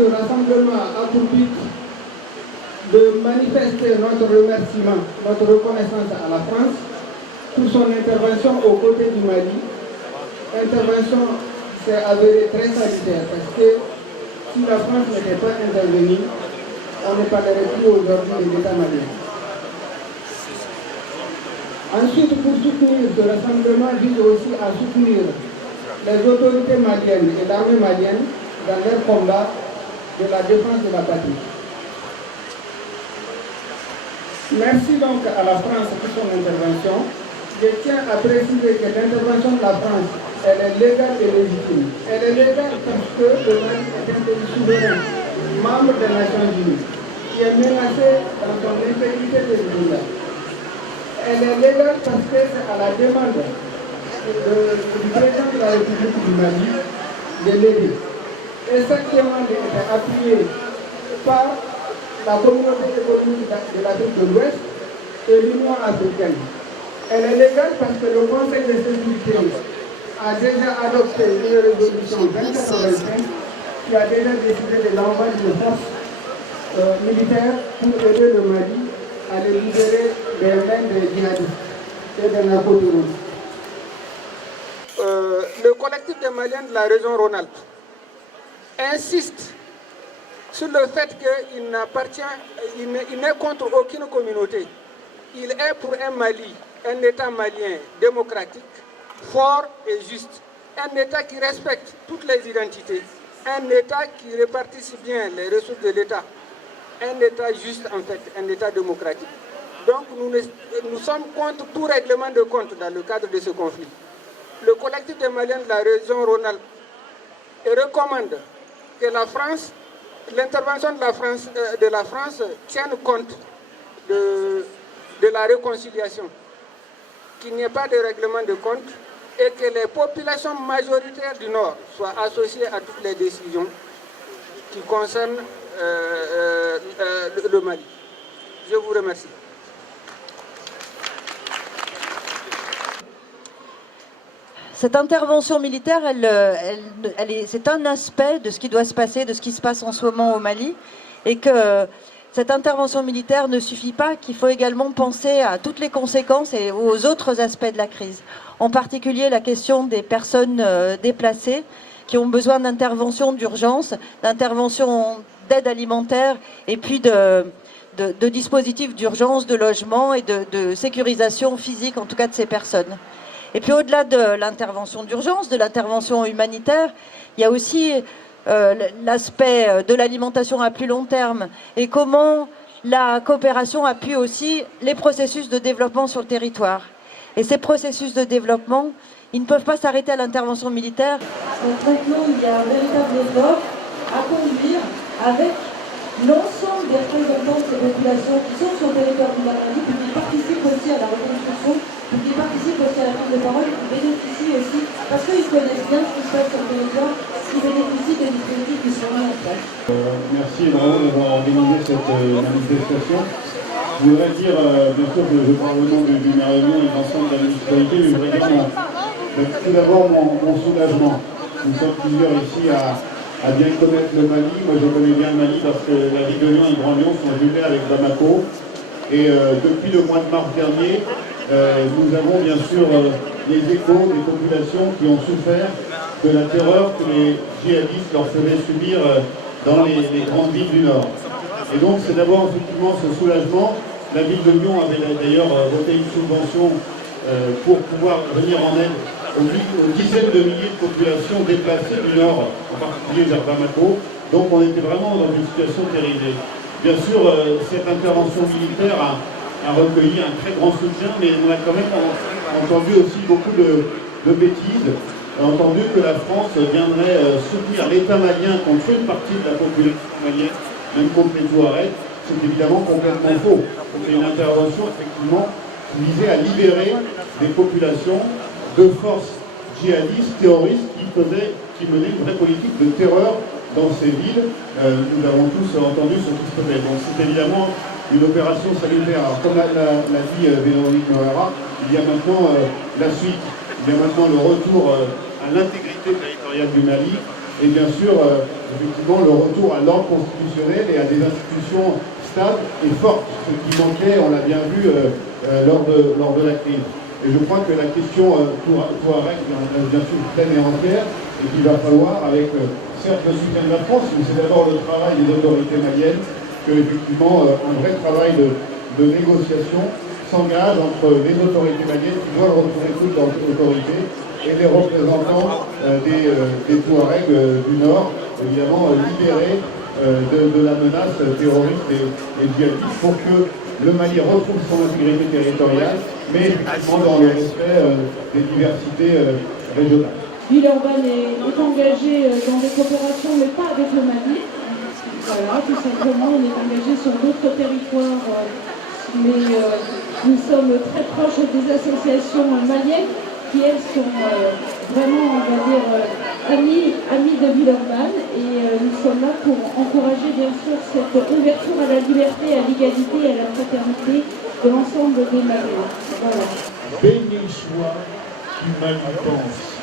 ce rassemblement a pour but de manifester notre remerciement, notre reconnaissance à la France pour son intervention aux côtés du Mali. Intervention s'est avérée très salutaire parce que si la France n'était pas intervenue, on ne parlerait plus aujourd'hui de l'État malien. Ensuite, pour soutenir ce rassemblement, vise aussi à soutenir les autorités maliennes et l'armée malienne dans leur combat de la défense de la patrie. Merci donc à la France pour son intervention. Je tiens à préciser que l'intervention de la France, elle est légale et légitime. Elle est légale parce que le Mali est un pays souverain, membre des Nations Unies, qui est menacé dans son intégrité territoriale. Elle est légale parce que c'est à la demande du président de la République du Mali de l'aider. Et cette demande est appuyée par la communauté économique de l'Afrique de l'Ouest et l'Union africaine. Elle est légale parce que le Conseil de sécurité a déjà adopté une résolution 2085 qui a déjà décidé de l'envoi d'une force militaire pour aider le Mali à les libérer des mains des djihadistes et des narcoterroristes. Le collectif des Maliens de la région Rhône-Alpes insiste sur le fait qu'il n'est contre aucune communauté. Il est pour un Mali, un État malien démocratique, fort et juste. Un État qui respecte toutes les identités. Un État qui répartisse bien les ressources de l'État. Un État juste en fait, un État démocratique. Donc nous sommes contre tout règlement de compte dans le cadre de ce conflit. Le collectif des Maliens de la région Rhône-Alpes recommande que l'intervention de la France tienne compte de la réconciliation, qu'il n'y ait pas de règlement de compte et que les populations majoritaires du Nord soient associées à toutes les décisions qui concernent le Mali. Je vous remercie. Cette intervention militaire, c'est un aspect de ce qui doit se passer, de ce qui se passe en ce moment au Mali, et que cette intervention militaire ne suffit pas, qu'il faut également penser à toutes les conséquences et aux autres aspects de la crise. En particulier la question des personnes déplacées qui ont besoin d'intervention d'urgence, d'intervention d'aide alimentaire et puis de dispositifs d'urgence, de logement et de sécurisation physique, en tout cas de ces personnes. Et puis au-delà de l'intervention d'urgence, de l'intervention humanitaire, il y a aussi l'aspect de l'alimentation à plus long terme et comment la coopération appuie aussi les processus de développement sur le territoire. Et ces processus de développement, ils ne peuvent pas s'arrêter à l'intervention militaire. Donc maintenant, il y a un véritable effort à conduire avec l'ensemble des représentants de ces populations qui sont sur le territoire du Mali, puis qui participent aussi à la reconstruction, puis qui participent aussi à la prise de parole, qui bénéficient aussi, parce qu'ils connaissent bien ce qui se passe sur le territoire, qui bénéficient des dispositifs qui sont mis en place. Merci vraiment d'avoir organisé cette manifestation. Je voudrais dire, bien sûr, que je parle au nom du Réunion et de l'ensemble de la municipalité, mais je voudrais dire tout d'abord mon soulagement. Nous sommes plusieurs ici à bien connaître le Mali. Moi, je connais bien le Mali parce que la ville de Lyon et Grand Lyon sont jumelées avec Bamako. Et depuis le mois de mars dernier, nous avons bien sûr les échos des populations qui ont souffert de la terreur que les djihadistes leur faisaient subir dans les grandes villes du Nord. Et donc c'est d'abord effectivement ce soulagement. La ville de Lyon avait d'ailleurs voté une subvention pour pouvoir venir en aide aux dizaines de milliers de populations déplacées du Nord, en particulier vers Bamako. Donc on était vraiment dans une situation terrible. Bien sûr, cette intervention militaire a recueilli un très grand soutien, mais on a quand même entendu aussi beaucoup de bêtises. On a entendu que la France viendrait soutenir l'État malien contre une partie de la population malienne, même contre les Touaregs. C'est évidemment complètement faux. C'est une intervention effectivement qui visait à libérer des populations de forces djihadistes, terroristes qui menaient une vraie politique de terreur dans ces villes. Nous avons tous entendu ce qui se faisait. Donc c'est évidemment une opération salutaire. Alors, comme l'a dit Véronique Noëra, il y a maintenant la suite, il y a maintenant le retour à l'intégrité territoriale du Mali, et bien sûr, effectivement, le retour à l'ordre constitutionnel et à des institutions stables et fortes, ce qui manquait, on l'a bien vu lors de la crise. Et je crois que la question Touareg est bien sûr pleine et entière, et qu'il va falloir, avec certes le soutien de la France, mais c'est d'abord le travail des autorités maliennes, que effectivement un vrai travail de négociation s'engage entre les autorités maliennes qui doivent retrouver toute leur autorité et les représentants des Touaregs du Nord, évidemment libérés de la menace terroriste et djihadiste pour que le Mali retrouve son intégrité territoriale, mais effectivement dans le respect des diversités régionales. Villeurbanne est engagé dans des coopérations, mais pas avec le Mali. Voilà, tout simplement, on est engagé sur d'autres territoires, mais nous sommes très proches des associations maliennes qui, elles, sont vraiment, on va dire, amies de Villeurbanne. Et nous sommes là pour encourager, bien sûr, cette ouverture à la liberté, à l'égalité et à la fraternité de l'ensemble des Maliens. Voilà. Béni soit qui Mali pense.